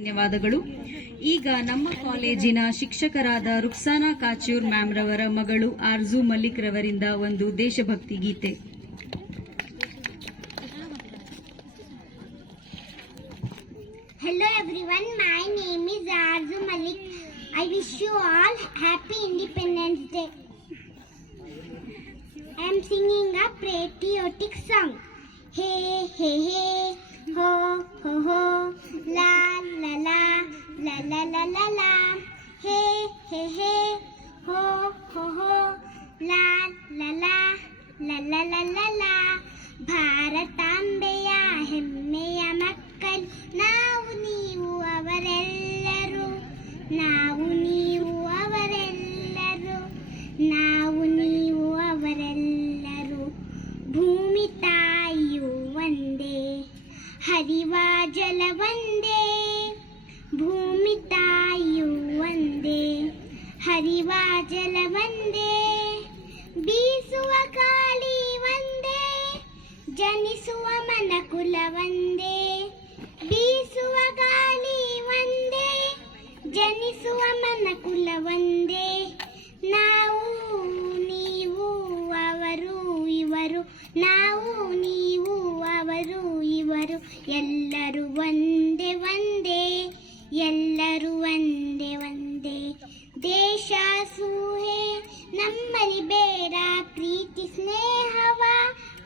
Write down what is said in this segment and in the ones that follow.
ಧನ್ಯವಾದಗಳು. ಈಗ ನಮ್ಮ ಕಾಲೇಜಿನ ಶಿಕ್ಷಕರಾದ ರುಕ್ಸಾನಾ ಕಾಚೂರ್ ಮ್ಯಾಮ್ ರವರ ಮಗಳು ಆರ್ಜು ಮಲ್ಲಿಕ್ ರವರಿಂದ ಒಂದು ದೇಶಭಕ್ತಿ ಗೀತೆ. Hello everyone, my name is Arzu Malik. I wish you all happy Independence Day. I am singing a patriotic song. Hey, hey, hey, ho, ho, ho, la, la, la, la, la, la, la, la. Hey, hey, hey, ho, ho, ho, la, la, la, la, la, la, la, la. ಭಾರತಾಂಬೆಯ ಹೆಮ್ಮೆಯ ಮಕ್ಕಳು ನಾವು ನೀವು ಅವರೆಲ್ಲರೂ, ನಾವು ನೀವು ಅವರೆಲ್ಲರೂ, ನಾವು ನೀವು ಅವರೆಲ್ಲರೂ. ಭೂಮಿ ತಾಯಿಯು ಒಂದೇ, ಹರಿವ ಜಲ ಒಂದೇ. ಭೂಮಿ ತಾಯಿಯು ಒಂದೇ, ಹರಿವ ಜಲ ಒಂದೇ. ಬೀಸುವ ಗಾಳಿ ಒಂದೇ, ಜನಿಸುವ ಮನಕುಲ ಒಂದೇ. ಬೀಸುವ ಗಾಳಿ ಒಂದೇ, ಜನಿಸುವ ಮನಕುಲ ಒಂದೇ. ನಾವು ನೀವು ಅವರು ಇವರು, ನಾವು ನೀವು ಅವರು ಇವರು. ಎಲ್ಲರೂ ಒಂದೇ ಒಂದೇ, ಎಲ್ಲರೂ ಒಂದೇ ಒಂದೇ. ದೇಶ ಸೂಹೆ ನಮ್ಮಲ್ಲಿ ಬೇಡ, ಪ್ರೀತಿ ಸ್ನೇಹವ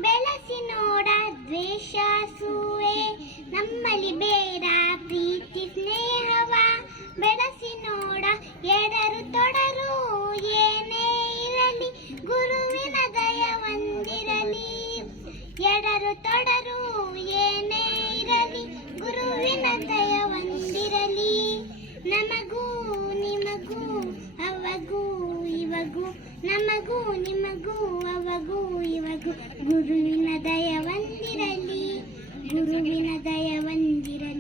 ಬೆಳೆಸಿ ನೋಡ. ದ್ವೇಷ ಸೂಹೆ ನಮ್ಮಲ್ಲಿ ಬೇಡ, ಪ್ರೀತಿ ಸ್ನೇಹವ ಬೆಳೆಸಿ ನೋಡ. ಎಡರು ತೊಡರು ಏನೇ ಇರಲಿ, ಗುರುವಿನ ದಯ ಒಂದಿರಲಿ. ಎಡರು ತೊಡರು ಏನೇ ಇರಲಿ, ಗುರುವಿನ ದಯ ಒಂದಿರಲಿ. ನಮಗೂ ನಿಮಗೂ ಅವಗೂ ಇವಗೂ, ನಮಗೂ ನಿಮಗೂ ಅವಗೂ ಇವಗೂ. ಗುರುವಿನ ದಯ ಒಂದಿರಲಿ, ಗುರುವಿನ ದಯ ಒಂದಿರಲಿ.